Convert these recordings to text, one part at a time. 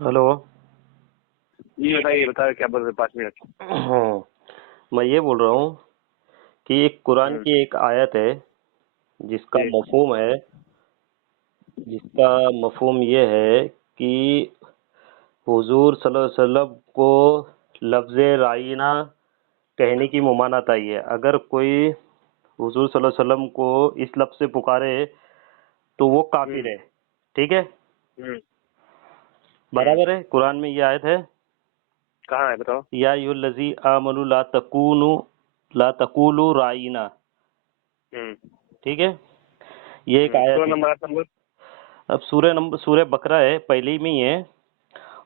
Hello. जी बताइए बताइए क्या बोल रहे 5 मिनट। हाँ, मैं ये बोल रहा हूँ कि एक कुरान हम्म। की एक आयत है जिसका जी। मफहूम है जिसका मफहूम ये है कि हुजूर सल्लल्लाहु अलैहि वसल्लम को लफ्ज़ राइना कहने की ममानत आई है। अगर कोई हुजूर सल्लल्लाहु अलैहि वसल्लम को इस लफ्ज़ से पुकारे तो वो काफिर हम्म। है। ठीक है, हम्म। हम्म। बराबर है, कुरान में ये आयत है। कहाँ है बताओ। या अय्युहल्लज़ी आमनू ला तक़ूलू राइना। हम्म। ठीक है, ये एक आयत तो है। Number 8 number. अब सूर्य बकरा है, पहले में ही है।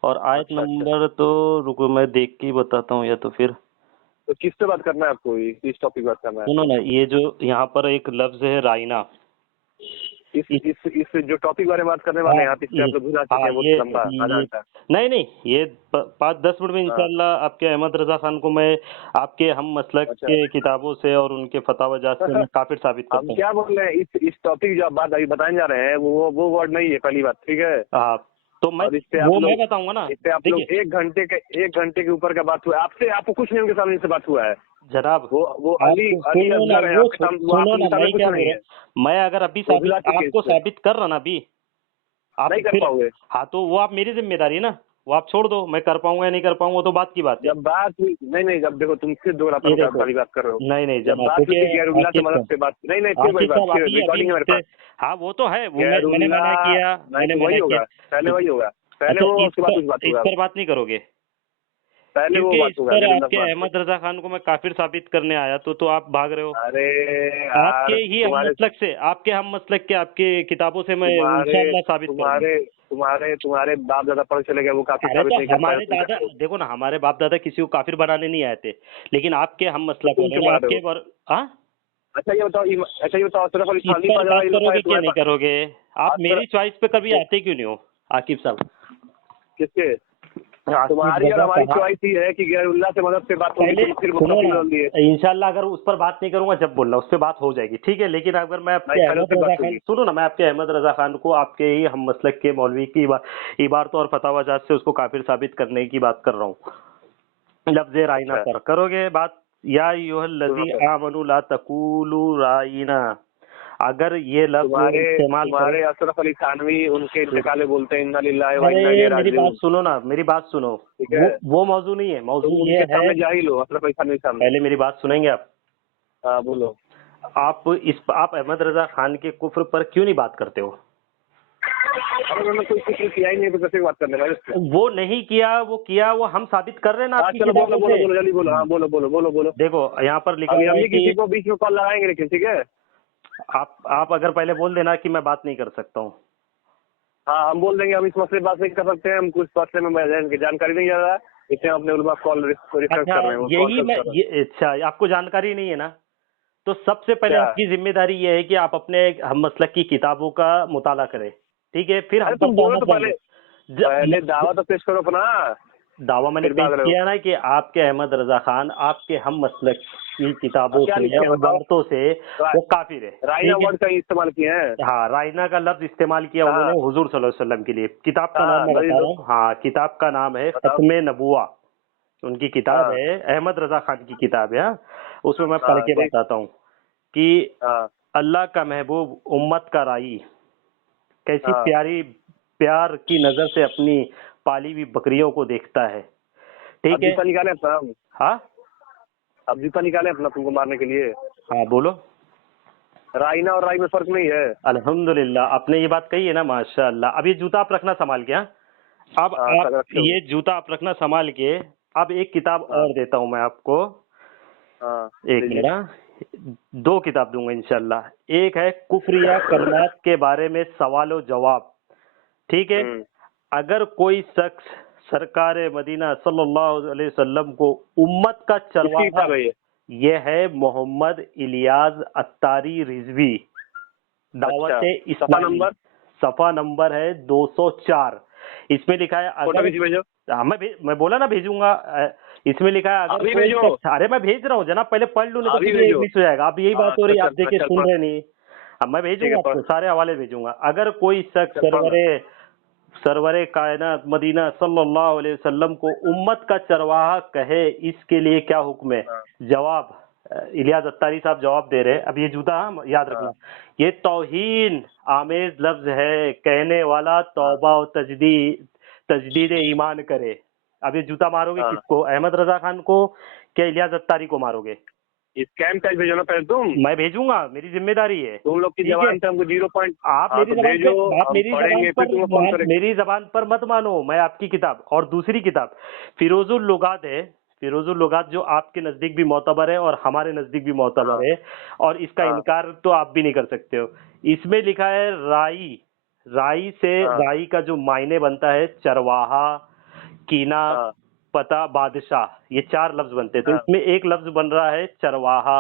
और आयत अच्छा अच्छा। नंबर तो रुको मैं देख के ही बताता हूँ, या तो फिर तो किससे बात करना है आपको, किस टॉपिक बात करना है सुनो आपको। ना, ये जो यहाँ पर एक लफ्ज है राइना। इस इस इस इस जो टॉपिक बारे में बात करने वाले हाँ हैं आप, इससे आप लोग भुला चुके हाँ, हैं, बहुत लंबा आधा ये घंटा। नहीं नहीं, ये 5-10 मिनट में हाँ। इंशाल्लाह आपके अहमद रजा खान को मैं आपके हम मसलक अच्छा। के किताबों से और उनके फतावजात से मैं काफिर साबित हम करता हूँ। क्या बोल रहे हैं, इस टॉपिक जो आप बात अभी बताने जा रहे हैं वो वर्ड नहीं है, पहली बात, ठीक है। हाँ, तो मैं और इससे आप वो मैं लोग बताऊंगा ना। इससे आप लोग देखिए 1 घंटे के ऊपर का बात हुआ है आपसे, आपको कुछ नहीं, उनके सामने से बात हुआ है। जनाब, वो अली आप अली सुनो ना, असगर है वो आपके सामने, वो सुनो आपके ना, सामने मैं कुछ क्या बोल नहीं रहा है। हूँ, मैं अगर अभी वो भुला साबित चुके हैं आपको इससे। साबित कर रहा ना अभी, आप नहीं कर फिर पाओगे। हाँ, तो वो आप मेरी जिम्मेदारी है ना, वो आप छोड़ दो, मैं कर पाऊंगा या नहीं कर पाऊंगा वो तो बात की बात है। जब बात हुई, नहीं नहीं, जब देखो तुम फिर ये दोहरापन देखो, वाली बात कर रहे हो। नहीं नहीं जब जनाब, बात हुई देखिए थी गैरुल्लाह से आकिब मदद साहब, से बात, नहीं नहीं, फिर वही आकिब बात, साहब फिर अभी अभी रिकॉर्डिंग है मेरे मुझसे, पास। हाँ वो तो है, वो मैंने मना गैरुल्लाह, किया, नहीं मैंने तो मना वही किया। होगा, पहले दे- वही होगा। पहले अच्छा, वो होगा, उसके बाद कुछ बात इस होगा। पर बात नहीं करोगे? पहले वो क्योंकि बात इस होगा पर गैरुल्लाह आपके से बात पे। अहमद रजा खान को मैं काफिर साबित करने आया तो आप भाग रहे हो। अरे आपके यार, ही हम मसलक से, आपके किताबों से मैं तुम्हारे इंशाल्लाह साबित करूंगा। तुम्हारे तुम्हारे तुम्हारे बाप दादा पढ़ चले गए, वो काफी अरे साबित तो नहीं कर पाए, हमारे तुम दादा, कैसे हो। देखो ना, हमारे बाप दादा किसी को काफिर बनाने नहीं आए थे, लेकिन आपके हम तो मसलक तुम वाले क्यों ना, बना रहे आपके हो। बर हाँ, अच्छा ये बताओ, अशरफ अली इस थानवी पर का बात ज्यादा इल्म था या करोगे कि नहीं तुम्हारे करोगे? आप पास। मेरी चॉइस पे कभी आते क्यों नहीं हो आकिब साहब? किसके। आकिब तुम्हारी और रजा हमारी कहा, चॉइस ही है कि गैरुल्लाह से मदद से बात होगी, पहले तुम फिर सुनो टॉपिक ना, बदल दिए। इंशाल्लाह अगर उस पर बात नहीं करूंगा जब बोलना, उस पर बात हो जाएगी, ठीक है। लेकिन अगर मैं नहीं, आपके पहले अहमद उससे रजा बात खान, होगी। सुनो ना, मैं आपके अहमद रजा खान को आपके ही हम मसलक के मौलवी की इबारतों और फतावाजात से उसको काफिर साबित करने की बात कर रहा हूँ, लफ्ज राइना अच्छा पर करोगे बात। या सुनो अय्युहल्लज़ी तो, आमनू ला तक़ूलू राइना, अगर ये लफ्ज तुम्हारे इस्तेमाल करो। तुम्हारे अशरफ अली थानवी उनके इंतकाले बोलते हैं, इन्ना लिल्लाहि व इन्ना अरे इलैहि मेरी बात राजिऊन। सुनो ना, मेरी बात सुनो। ठीक है। वो मौजू नहीं है, मौजू तुम ये उनके है, सामने जाहिल हो, अशरफ अली थानवी के सामने। पहले मेरी बात सुनेंगे आप? हाँ बोलो। आप अहमद रजा खान के कुफ्र पर क्यों नहीं बात करते हो? अरे उन्होंने कोई कुछ किया ही नहीं, तो कैसे बात करने लगे उससे। वो नहीं किया, वो किया, वो हम साबित कर रहे हैं ना हाँ आपकी चलो बोलो किताबों बोलो से। बोलो, जल्दी बोलो, हाँ बोलो बोलो बोलो बोलो। देखो यहाँ पर लिखा अभी हुआ हम है भी किसी कि को बीच में कॉल लगाएंगे, लेकिन ठीक है। आप अगर पहले बोल देना कि मैं बात नहीं कर सकता हूँ। हाँ हम बोल देंगे, हम इस मसले बात नहीं कर सकते हैं, हम कुछ मसले में जानकारी नहीं ज्यादा है, इसलिए हम अपने उलमा कॉल रेफरेंस अच्छा, कर रहे हैं, वो कॉल यही कर मैं रहे हैं। ये अच्छा, आपको जानकारी नहीं है ना, तो सबसे पहले क्या। आपकी जिम्मेदारी ये है कि आप अपने हम मसलक की किताबों का मुताला करें, ठीक है, फिर अरे हम पर तुम बोलो तो तहमत पहले, बांधे। पहले दावा तो पेश करो अपना, दावा मैंने फिर पेश भाग रहे हो। किया ना कि आपके अहमद रजा खान आपके हम मसलक की हाँ, किताबों क्या से लिखे या हैं बताओ। इबारतों से रा- वो काफिर है, राइना ठीक है। वर्ड का इस्तेमाल किए हैं। हाँ, राइना का लफ्ज इस्तेमाल किया उन्होंने कहाँ। हुजूर सल्लल्लाहु अलैहि वसल्लम के लिए। किताब का नाम कहाँ मैं दलील बता दो। रहा हूँ, हाँ, किताब का नाम है बताओ। खत्मे नबुआ, उनकी किताब हाँ है, अहमद रजा खान की किताब है, हाँ। उसमें मैं पढ़ हाँ के ठीक। बताता हूँ कि हाँ अल्लाह का महबूब उम्मत का राई कैसी हाँ। प्यार की नजर से अपनी पाली हुई बकरियों को देखता है, अब ठीक है। जूता निकाले अपना हम। हाँ अब जूता निकाले अपना तुमको मारने के लिए। हाँ, बोलो। राइना और राई में फर्क नहीं है। अल्हम्दुलिल्लाह, आपने ये बात कही है ना, माशाअल्लाह। अब ये जूता आप रखना संभाल के, हाँ। अब हाँ आप रखे हुए। ये जूता आप रखना संभाल के। अब एक किताब हाँ और देता हूँ मैं आपको, हाँ एक दीजिए। मिनट, हाँ। दो किताब दूंगा इंशाल्लाह। एक है कुफ्रिया कलमात के बारे में सवाल और जवाब, ठीक है। हम्म। अगर कोई शख्स सरकार मदीना सल्लल्लाहु अलैहि वसल्लम को उम्मत का किसकी चरवाहा, किताब है ये। ये है मोहम्मद इलियास अत्तारी रिजवी, दावत अच्छा, सफा इस्लामी। नंबर। सफा नंबर है 204। इसमें लिखा है फोटो अगर, खींच भेजो। हाँ, मैं बोला ना भेजूंगा। इसमें लिखा है अगर अभी कोई भेजो। शख्स, अरे मैं भेज रहा हूँ जनाब, पहले पढ़ लूँ, नहीं तो अभी फिर ये भेजो। मिस हो जाएगा। अब यही हाँ बात हो रही है, आप चल देखिए चल सुन पढ़। रहे नहीं। अब मैं ठीक है भेजूंगा पढ़। आपको, सारे हवाले भेजूंगा। अगर कोई शख्स चल पढ़। सरवरे कायनात मदीना सल्लल्लाहु अलैहि वसल्लम को उम्मत का चरवाहा कहे, इसके लिए क्या हुक्म है? हाँ जवाब, इलियास अत्तारी साहब जवाब दे रहे हैं। अब ये जूता याद हाँ रखना, ये तौहीन आमेज लफ्ज है, कहने वाला हाँ तौबा और तजदीद ईमान करे। अब ये जूता मारोगे हाँ। किसको, अहमद रजा खान को क्या इलियास अत्तारी को मारोगे? स्कैम टैग भेजो ना पहले तुम मैं भेजूंगा, मेरी जिम्मेदारी है। तुम लोग की ठीक है, जबान से हमको 0 पॉइंट। आप हाँ मेरी तो जबान पे, भेजो, आप हम मेरी जबान पढ़ेंगे फिर तुमको फोन पर, करेंगे। मेरी जबान पर मत मानो। मैं आपकी किताब और दूसरी किताब फिरोजुल लुगात है, फिरोजुल लुगात जो आपके नजदीक भी मोतबर है और हमारे नजदीक भी मोतबर हाँ है, और इसका हाँ इनकार तो आप भी नहीं कर सकते हो। इसमें लिखा है राई, राई से हाँ राई का जो मायने बनता है चरवाहा, कीना, हाँ पता, बादशाह, ये 4 लफ्ज बनते हैं। तो हाँ। इसमें एक लफ्ज बन रहा है चरवाहा,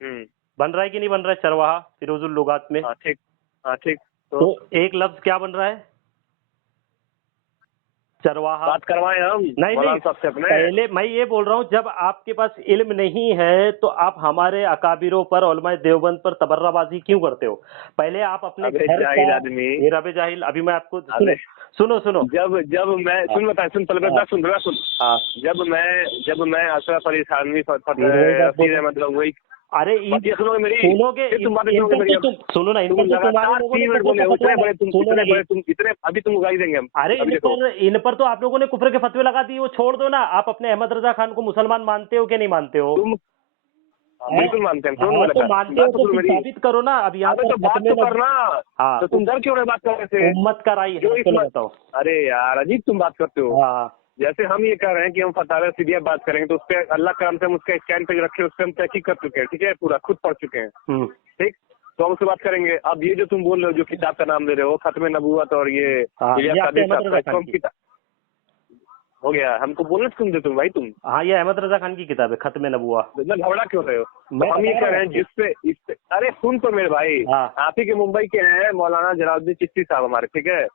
हम्म। बन रहा है कि नहीं बन रहा है चरवाहा फिरोजुल लुगात में? हाँ ठीक। हाँ ठीक। तो एक लफ्ज क्या बन रहा है? चरवाहा। बात करवाएं हम नहीं मौलाना नहीं, साहब से अपने। पहले मैं ये बोल रहा हूँ, जब आपके पास इल्म नहीं है तो आप हमारे अकाबिरों पर, उलमाए देवबंद पर तबर्राबाजी क्यों करते हो? पहले आप अपने अबे घर जाहिल का, आदमी। ये रबे जाहिल, अभी मैं आपको सुनो अबे सुनो सुनो। जब जब मैं हाँ सुन बता सुन पहले हाँ बता सुन रहा सुन। हाँ, जब मैं अशरफ अली थानवी फिर वही बात बोल हफीज रहा हूँ। अहमद गंगोई। अरे बात ये सुनोगे मेरी? सुनोगे, फिर तुम बातें इन सुनोगे पर मेरी तो अब। तुम सुनो ना, इन तुम पर तो तुम्हारे लगातार लोगों ने 3 मिनट कुफर बोले के हो, फतवे सुनो इतने ना, बड़े तुम इतने अभी तुम उगाई देंगे हम। अरे अभी देखो। इन पर तो आप लोगों ने कुफर के फतवे लगा दिए, वो छोड़ दो ना। आप अपने अहमद रजा खान को मुसलमान मानते हो कि नहीं मानते हो? तुम हाँ, हैं? बिल्कुल मानते हैं, सुनो हाँ मेरे तो बात मानते हो बात तो तो सुनो फिर मेरी। साबित करो ना। अब यहाँ अबे पर तो बात खत्मे तो नबूवत, करना। हाँ, तो तुम डर क्यों नहीं बात कर रहे थे? उम्मत का राई क्यों है, इस चलो बताओ। अरे यार अजीब तुम बात करते हो। हाँ जैसे हम ये कह रहे हैं कि हम फतावा सीधीया बात करेंगे, तो उस पर अल्लाह करम से हम उसका स्कैन पेज रखे, उस पर हम तहकीक कर चुके हैं, ठीक है, पूरा खुद पढ़ चुके हैं। हम्म, ठीक। तो हम उससे बात करेंगे। अब ये जो तुम बोल रहे हो, जो किताब का नाम ले रहे हो, खत्म नबूवत और ये हाँ, इलियास ये आपके कादिर अहमद साहब का, रजा इसको खान हम की, किताब हो गया। हमको बोलने क्यों देते तुम भाई तुम? हाँ ये अहमद रजा खान की किताब है, खत्मे नबुआ। इतना घबरा क्यों रहे हो? मैं तो हम ये बता कह रहा रहे हूँ हैं आपको। जिसपे इस पे, अरे सुन तो मेरे भाई। हाँ आप ही के मुंबई के हैं मौलाना जलालुद्दीन चिश्ती साहब हमारे, ठीक है।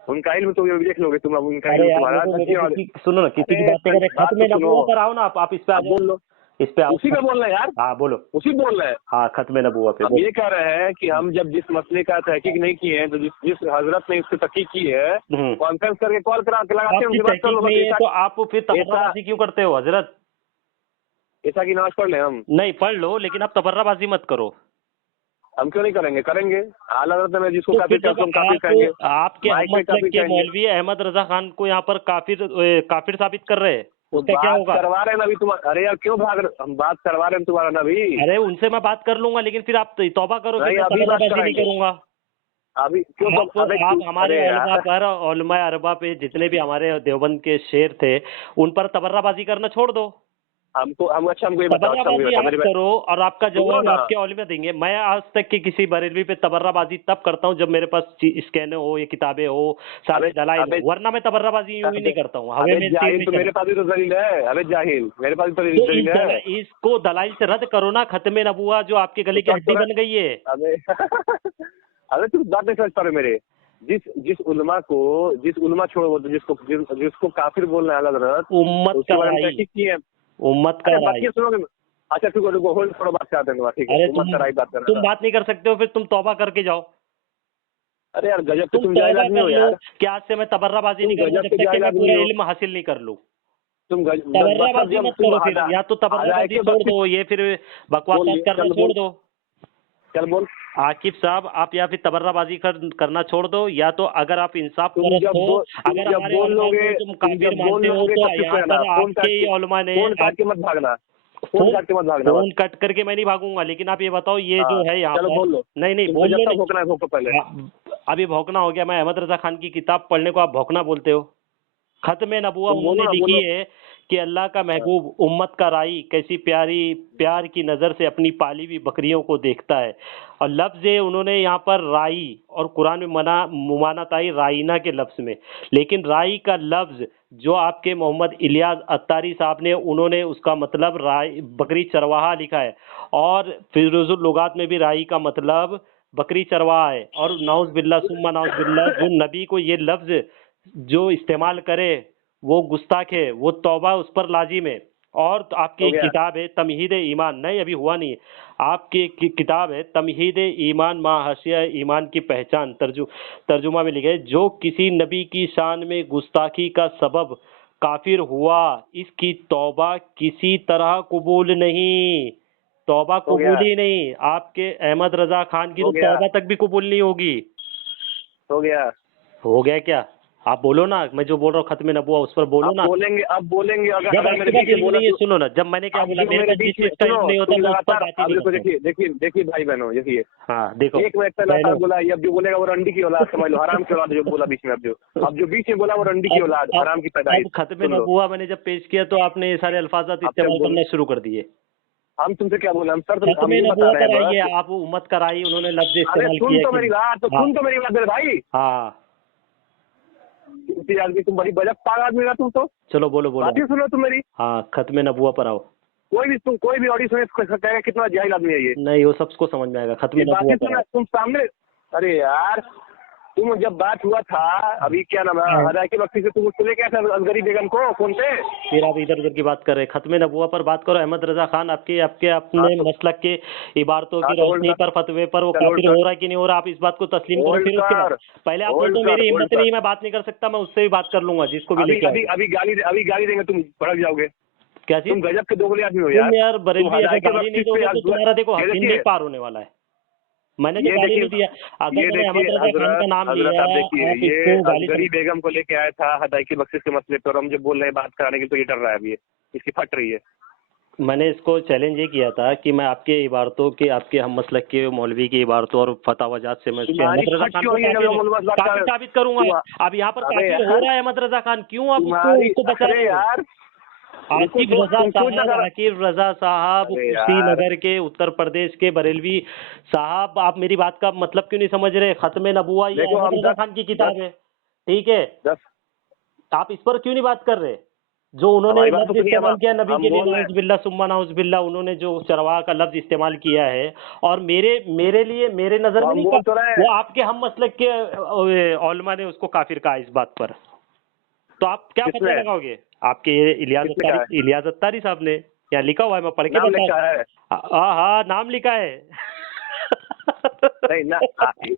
उनका इल्म तो ये देख लोगे तुम, अब उनका अरे इल्म यार तुम्हारा देखो, धज्जियां किसी, सुनो ना, किसी की अरे बातें करें, बात तो खत्मे सुनो। नबुआ पर आओ ना, आप इस पे आ अब जाओ, बोल लो। इस पे आओ। उसी का बोल रहे हैं यार। हाँ बोलो। उसी बोल रहे हैं। हाँ खत्मे नबुआ पे हम बोलो। ये कह रहे हैं कि हम जब जिस मसले का तहकीक नहीं किए हैं, तो जिस जिस हजरत ने इसकी तहकीक की है, कॉन्फ्रेंस करके कॉल करा के लगाते हैं, आपकी उनसे बात कर तहकीक लो बस। नहीं है ऐसा तो आप फिर तबर्राबाजी क्यों करते हो हजरत? ऐसा की नमाज पढ़ लें हम? नहीं पढ़ लो, लेकिन आप तबर्राबाजी मत करो। हम क्यों नहीं करेंगे? करेंगे। आला हज़रत ने जिसको तो काफिर फिर किया जब उसको हम काफिर कहेंगे। आपके माइक हम में मसलक काफिर के कहेंगे। मौलवी अहमद रजा खान को यहाँ पर काफिर काफिर साबित कर रहे हैं, तो उसका क्या बात होगा? करवा रहे हैं ना अभी तुम। अरे यार क्यों भाग रहे? हम बात करवा रहे हैं तुम्हारा ना अभी। अरे उनसे मैं बात कर लूंगा, लेकिन फिर आप तौबा करो, फिर नहीं मैं अभी बात तबर्राबाजी नहीं कराएंगे। करूंगा। अभी क्यों आप अबे आप हमारे अरे उलमा यार पर, उलमा अरबा पे जितने भी हमारे देवबंद के शेर थे, उन पर तबर्राबाजी करना छोड़ दो। हमको ये बताओ। अच्छा मुझे तबर्राबाजी बताओ आप मेरी बात करो और आपका सुनो जवाब ना। आपके औलिमा देंगे। मैं आज तक के किसी बरेलवी पे तबर्राबाजी तब करता हूँ जब मेरे पास स्कैन हो, ये किताबें हो, सारे अबे दलाइल अबे हो, वरना मैं तबर्राबाजी यूं ही अबे नहीं करता हूँ, हवे अबे में तीर जाहिल, नहीं तो मेरे चलाता। पास भी तो दलील है। अबे जाहिल, मेरे पास भी तो तो दलील है। इसको दलाइल से रद्द करो ना, खत्मे नबुआ जो आपके गले की तो हड्डी बन गई है। अबे अबे तुम बात नहीं समझ पा रहे मेरे। जिस उलमा छोड़ो, तो जिसको काफिर बोलना है अल्लाह हज़रत, उम्मत उसके का बारे में राई, तहकीक की है। उम्मत का अरे बात राई। ये सुनोगे? अच्छा ठीक है, रुको होल्ड करो, बात करते हैं। ठीक है, अरे उम्मत का राय बात कर तुम रहा था। बात नहीं कर सकते हो, फिर तुम तौबा करके जाओ। अरे यार गजब पे तुम तुम जाहिल तौबा आदमी कर हो लो यार। कि आज से मैं तबर्राबाजी तुम नहीं करूंगा गजब जब के तक कि जाहिल मैं आदमी पूरा हो। इल्म हासिल नहीं कर लूं। तुम तबर्राबाजी मत करो फिर, या तो तबर्राबाजी छोड़ दो, ये फिर बकवास करना छोड़ दो। चल बोल। आकिब साहब, आप या फिर तबर्राबाजी करना छोड़ दो, या तो अगर आप इंसाफ परस्त हो, अगर हमारे उलमा को तुम काफिर मानते हो, तो यहाँ पर आपके ही उलमा ने फोन काट के मत भागना। फोन काट के मत भागना। फोन कट करके मैं नहीं भागूंगा, लेकिन आप ये बताओ, ये जो है यहाँ चलो पर, बोल लो। नहीं नहीं तुमको बोल जब लो तक भोंकना है भोंको पहले। अभी भौंकना हो गया। मैं अहमद रजा खान की किताब पढ़ने को आप भौंकना बोलते हो? खत्मे नबुआ तुम बोलो उन्होंने ना, लिखी बोलो। है कि अल्लाह का महबूब उम्मत का राई कैसी प्यार की नज़र से अपनी पाली हुई बकरियों को देखता है। और लफ्ज़ है उन्होंने यहाँ पर राई, और कुरान में मुमानत आई राइना के लफ्ज़ में, लेकिन राई का लफ्ज़ जो आपके मोहम्मद इलियास अत्तारी साहब ने, उन्होंने उसका मतलब राई बकरी चरवाहा लिखा है, और फिरोजुल लुगात में भी राई का मतलब बकरी चरवाहा है। और नाउज़ बिल्ला सुम्मा नाउज़ बिल्ला, जो नबी को ये लफ्ज़ जो इस्तेमाल करे वो गुस्ताख है, वो तौबा उस पर लाजिम है। और तो आपकी हो एक गया। किताब है तमहीद ईमान, नहीं अभी हुआ नहीं है, आपकी किताब है तमहीद ईमान मा हसिया ईमान की पहचान, तर्जुमा में लिखा है, जो किसी नबी की शान में गुस्ताखी का सबब काफिर हुआ, इसकी तौबा किसी तरह कबूल नहीं, तौबा हो गया। कबूल ही नहीं, आपके अहमद रजा खान की हो तो गया। तौबा तक भी कबूल नहीं होगी। हो गया। हो गया क्या? आप बोलो ना, मैं जो बोल रहा हूँ खत्म नबुआ उस पर बोलो ना। अब बोलेंगे अगर जब अगर आपके मेरे पास बीच में इल्म बोला नहीं है, तो सुनो ना, जब मैंने क्या अब बोला, जो मेरे मेरे पास बीच जिस में चीज का सुनो, इल्म नहीं होता तुम मैं उस पर लगातार बात ही अब नहीं देखो, करता हूँ। देखिए भाई बहनों, देखिए हाँ देखो एक में लगातार बहनों, बोला, ये अब जो बोलेगा वो रंडी की औलाद समझ लो, हराम की औलाद जो बोला बीच में, अब जो बीच में बोला वो रंडी की औलाद, हराम की पैदाइश, अब खत्म सुन लो। नबुआ मैंने जब पेश किया तो आपने ये सारे अल्फाजात अब क्या इस्तेमाल बोल, करना शुरू कर दिए। हम तुमसे क्या बोले, हम सर तो खत्म हम ये बता नबुआ रहे पर हैं आइए, बस। आप उम्मत कराई, उन्होंने लफ्ज अरे इस्तेमाल सुन किया तो कि मेरी बात, तो हाँ सुन तो मेरी बात मेरे भाई। हाँ क्योंकि आदमी तुम बड़ी बजट पाग आदमी ना तुम तो, चलो बोलो बोलो। बात ही सुनो तुम मेरी। हाँ खत्म नबुआ पर आओ। कोई भी ऑडियो सुने कहेगा कितना जाहिल आदमी है ये। नहीं वो सबको समझ में आएगा, खत्म ये बात नबुआ ही पर सुना आओ। तुम सामने। अरे यार तुम जब बात हुआ था अभी क्या नाम है हदाय के वक्ती से, तुम उसको लेके आया था असगरी बेगम को फोन पे। फिर आप इधर उधर की बात कर रहे हैं, खत्म नबुआ पर बात करो। अहमद रजा खान आपके आपके हाँ अपने तो, मसलक के इबारतों हाँ की तो होल्ड रोशनी कर, पर फतवे पर वो चल होल्ड काफिर कर, हो रहा है कि नहीं हो रहा, आप इस बात को तस्लीम करो, होल्ड फिर उसके बाद कर, पहले आप बोल होल्ड दो कर, मेरी होल्ड हिम्मत कर। नहीं, मैं बात नहीं कर सकता, मैं उससे भी बात कर लूंगा जिसको भी अभी लेके अभी आऊंगा। अभी गाली देंगे, तुम भड़क जाओगे। क्या चीज? तुम गजब के दोगले आदमी हो तुम यार। यार तुम बरेलवी हदाय अगर के गाली वक्ती नहीं पे दोगे तो तुम्हारा देखो ये दिन नहीं देखिए, पार होने वाला है। मैंने जो ये गाली देखिए, नहीं दिया, अगर ये मैंने देखिए अहमद रजा खान का नाम हजरत लिया, आप देखिए, आप ये इसको गाली असगरी बेगम को लेके आया था हदाई की बख्शिश के मसले पर, हम जब बोल रहे हैं बात कराने की तो ये डर रहा है, अभी ये इसकी फट रही है। मैंने इसको चैलेंज ये किया था कि मैं आपके इबारतों के, आपके हम मसलक के मौलवी की इबारतों और फतावजात से मैं उसके तुम्हारी अहमद रजा फट खान क्यों को रही है जब हम बात कर काफिर रहे साबित करूंगा। तुम- अब यहाँ पर अरे काफिर हो यार, रहा है अहमद रजा खान, क्यों आप तुम्हारी, उसको बचा अरे रहे हो? यार आकिब रजा साहब, आकिब रजा साहब अरे यार। कुशीनगर के, उत्तर प्रदेश के बरेलवी साहब, आप मेरी बात का मतलब क्यों नहीं समझ रहे? खत्म नबुआ ये देखो अहमद हम रजा खान की किताब है, ठीक है, 10 आप इस पर क्यों नहीं बात कर रहे? जो उन्होंने हमारी बात तो लफ्ज सुनिए, इस्तेमाल किया नबी हम के लिए, बोल रहे हैं। नाउज़ बिल्ला सुम्मा नाउज़ बिल्ला, उन्होंने जो चरवाहा का लफ्ज इस्तेमाल किया है, और मेरे लिए, मेरे नजर में हम नहीं बोल तो रहे हैं। वो आपके हम मसलक के उलमा ने उसको काफिर कहा इस बात पर, तो आप क्या किसने? फतवा लगाओगे? आपके किसने कहा है? इलियास अत्तारी साहब ने, यहाँ लिखा हुआ है, मैं पढ़ के नाम बता। लिखा है? हाँ हाँ नाम लिखा है। नहीं ना,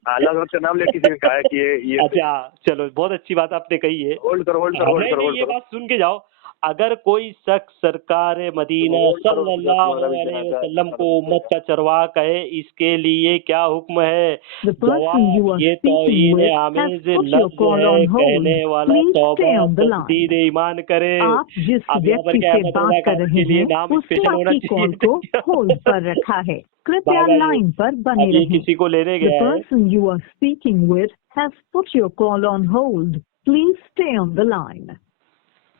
आला हज़रत का नाम लेके किसी ने कहा है कि ये अच्छा चलो, बहुत अच्छी बात आपने कही है। होल्ड करो, होल्ड करो, होल्ड नहीं करो, नहीं, होल्ड ये करो। बात सुन के जाओ, अगर कोई शख्स सरकार मदीना होल्ड करो, सल्लल्लाहु अलैहि वसल्लम को उम्मत का चरवाहा कहे, इसके लिए क्या हुक्म है? The person you are ये speaking with has आमेज put your लफ्ज call है, on hold. कहने वाला Please तौबा stay on the line. तस्दीद ईमान करे। आप जिस अब यहाँ पर व्यक्ति क्या से अहमद बात रजा कर खान रहे के लिए हैं नाम उसने स्पेशल होना आपकी कॉल को चाहिए। होल्ड पर रखा है। कृपया बाबा, लाइन पर बने अब ये रहें। किसी को लेने The गया है। person you are speaking with has put your call on hold. Please stay on the line.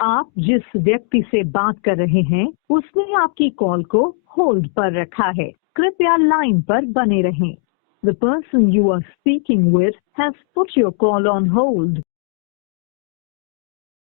आप जिस व्यक्ति से बात कर रहे हैं उसने आपकी कॉल को होल्ड पर रखा है। कृपया लाइन पर बने रहें। The person you are speaking with has put your call on hold.